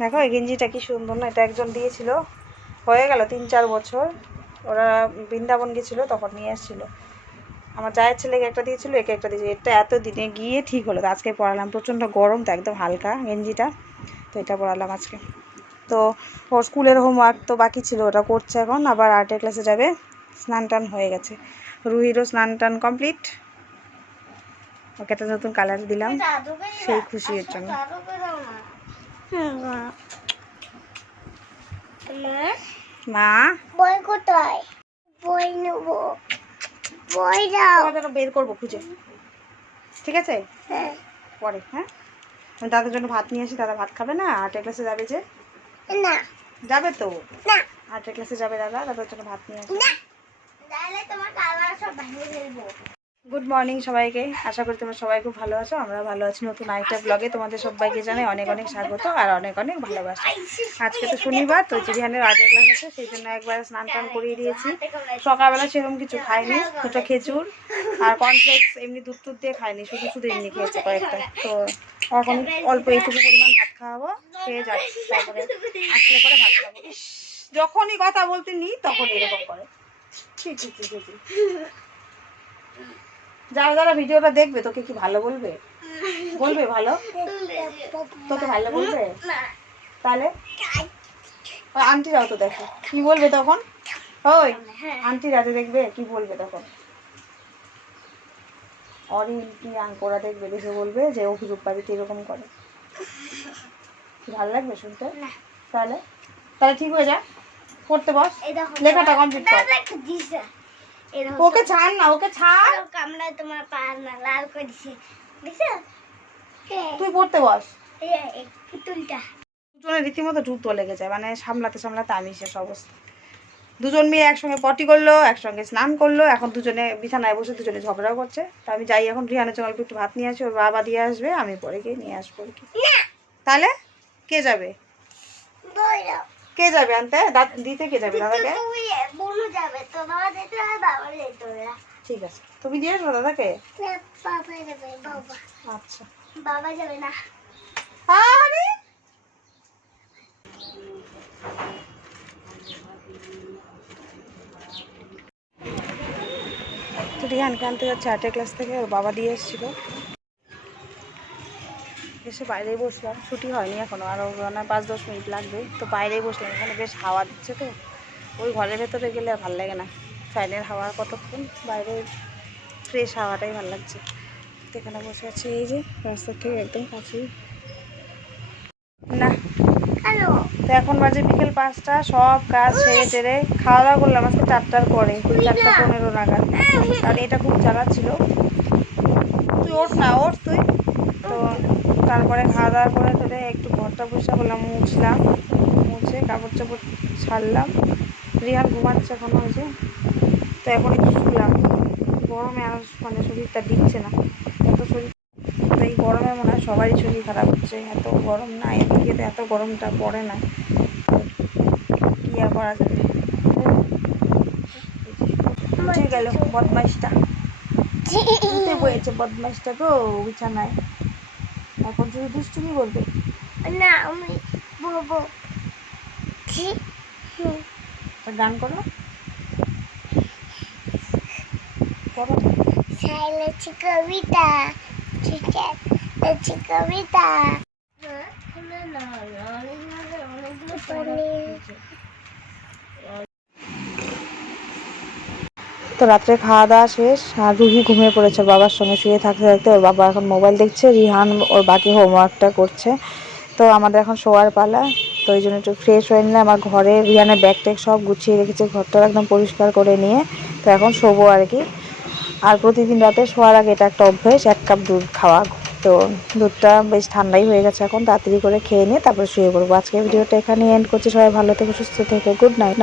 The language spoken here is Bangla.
দেখো এই গেঞ্জিটা কি সুন্দর না, এটা একজন দিয়েছিল, হয়ে গেল 3-4 বছর। ওরা বৃন্দাবন গেছিলো তখন নিয়ে এসেছিলো। আমার জায়ের ছেলেকে একটা দিয়েছিল, একে একটা দিয়েছিল। এটা এত দিনে গিয়ে ঠিক হলো, তো আজকে পরালাম। প্রচণ্ড গরম তো, একদম হালকা গেঞ্জিটা, তো এটা পরালাম আজকে। তো ওর স্কুলের হোমওয়ার্ক তো বাকি ছিল, ওটা করছে এখন। আবার আর্টের ক্লাসে যাবে। স্নান টান হয়ে গেছে, রুহিরও স্নান টান কমপ্লিট। ওকে একটা নতুন কালার দিলাম, সেই খুশি এর জন্য। মা বই কোথায়? বই নেব, বই দাও। বের করবো খুঁজে, ঠিক আছে? হ্যাঁ পরে। হ্যাঁ আমি দাদার জন্য ভাত নিয়ে আসি। দাদা ভাত খাবে না, আর্টের ক্লাসে যাবে যে। না যাবে তো, না আর্টের ক্লাসে যাবে দাদা, দাদার জন্য ভাত নিয়ে আসি। গুড মর্নিং সবাইকে, আশা করি তোমরা সবাই খুব ভালো আছো। আমরা ভালো আছি। নতুন আরেকটা ব্লগে তোমাদের সবাইকে জানাই অনেক অনেক স্বাগত আর অনেক অনেক ভালোবাসা। আজকে তো শনিবার, তো জিরিহানের আর্টের ক্লাস আছে, সেই জন্য একবার স্নান টান করিয়ে দিয়েছি। সকালবেলা সেরকম কিছু খাইনি, দুটো খেজুর আর কর্নফ্লেক্স, এমনি দুধ টুধ দিয়ে খাইনি, শুধু শুধু এমনি খেয়েছে কয়েকটা। তো এখন অল্প এইটুকু পরিমাণ ভাত খাওয়াবো, খেয়ে যাচ্ছি। তারপরে আসলে পরে ভাত খাবো। যখনই কথা বলতে নিই তখন এরকম করে। ঠিক ঠিক ঠিক ঠিক। যারা যারা ভিডিওটা দেখবে তোকে কি ভালো বলবে? বলবে ভালো? তোকে ভালো বলবে? তাহলে আন্টিরাও তো দেখো, কি বলবে তখন? ওই আন্টিরা যে দেখবে কি বলবে তখন? অরিল কি আঙ্করা দেখবে, দেখে বলবে যে অভিরূপ বাড়িতে এরকম করে। ভালো লাগবে শুনতে? তাহলে তাহলে ঠিক হয়ে যা, পড়তে বস, লেখাটা কমপ্লিট কর। ওকে ছাড় না, ওকে ছাড়। কামড়ায় তোমার পা না লাল করে দিছে, দেখছো? তুই পড়তে বস। এই পুতুলটা দুজনের রীতিমতো জুতো লেগে যায়, মানে সামলাতে সামলাতে আমি শেষ অবস্থা। দুজন মেয়ে একসঙ্গে পটি করলো, একসঙ্গে স্নান করলো, এখন দুজনে বিছানায় বসে দুজনে ঝগড়াও করছে। তা আমি যাই এখন, রিহানের জন্য অল্প একটু ভাত নিয়ে আসি, ওর বাবা দিয়ে আসবে, আমি পরে গিয়ে নিয়ে আসবো আর কি। তাহলে কে যাবে? কে যাবে আনতে দিতে? কে যাবে? দাদাকে? ঠিক আছে, তুমি দিয়ে আসবো দাদাকে? আচ্ছা বাবা যাবে না। আরে তো রিহানকে আনতে যাচ্ছে আর্টের ক্লাস থেকে, ওর বাবা দিয়ে এসেছিলো। এসে বাইরেই বসলাম, ছুটি হয়নি এখনও, আরও মানে 5-10 মিনিট লাগবে। তো বাইরেই বসলাম, এখানে বেশ হাওয়া দিচ্ছে। তো ওই ঘরের ভেতরে গেলে আর ভালো লাগে না, ফ্যানের হাওয়া কতক্ষণ, বাইরের ফ্রেশ হাওয়াটাই ভালো লাগছে। তো এখানে বসে আছি, এই যে রাস্তার থেকে একদম কাছেই না। তো এখন বাজে বিকেল 5টা, সব কাজ সেরে টেরে খাওয়া দাওয়া করলাম আজকে 4টার পরে, 4:15 নাগাদ। কারণ এটা খুব জ্বালাচ্ছিল। তুই ওঠ না, ওঠ তুই। তো তারপরে খাওয়া দাওয়া করে টোরে একটু ঘরটা পরিষ্কার করলাম, মুছলাম, মুছে কাপড় চাপড় ছাড়লাম। রিহান ঘুমাচ্ছে এখনো, হয়েছে। তো এখন একটু শুলাম, গরমে আর মানে শরীরটা দিচ্ছে না এত শরীর। তো এই গরমে মনে হয় সবারই শরীর খারাপ হচ্ছে, এত গরম না, এদিকে তো এত গরমটা পড়ে না, কি আর করা যাবে। উঠে গেল বদমাইশটা, উঠে বয়েছে বদমাইশটা তো বিছানায়। এখন শুধু দুষ্টুমি করবে না, আমি বলবো গান করো করো। কবিতা কবিতা তো রাত্রে খাওয়া দাওয়া শেষ, আর রুহি ঘুমিয়ে পড়েছে ওর বাবার সঙ্গে। শুয়ে থাকতে থাকতে ওর বাবা এখন মোবাইল দেখছে, রিহান ওর বাকি হোমওয়ার্কটা করছে। তো আমাদের এখন শোয়ার পালা। তো ওই জন্য একটু ফ্রেশ হয়ে নিলে, আমার ঘরে রিহানের ব্যাগ ট্যাগ সব গুছিয়ে রেখেছে, ঘরটা একদম পরিষ্কার করে নিয়ে। তো এখন শোবো আর কি। আর প্রতিদিন রাতে শোয়ার আগে এটা একটা অভ্যেস, 1 কাপ দুধ খাওয়া। তো দুধটা বেশ ঠান্ডাই হয়ে গেছে এখন, তাড়াতাড়ি করে খেয়ে নিয়ে তারপরে শুয়ে পড়বো। আজকের ভিডিওটা এখানে এন্ড করছি। সবাই ভালো থেকো, সুস্থ থেকো, গুড নাইট।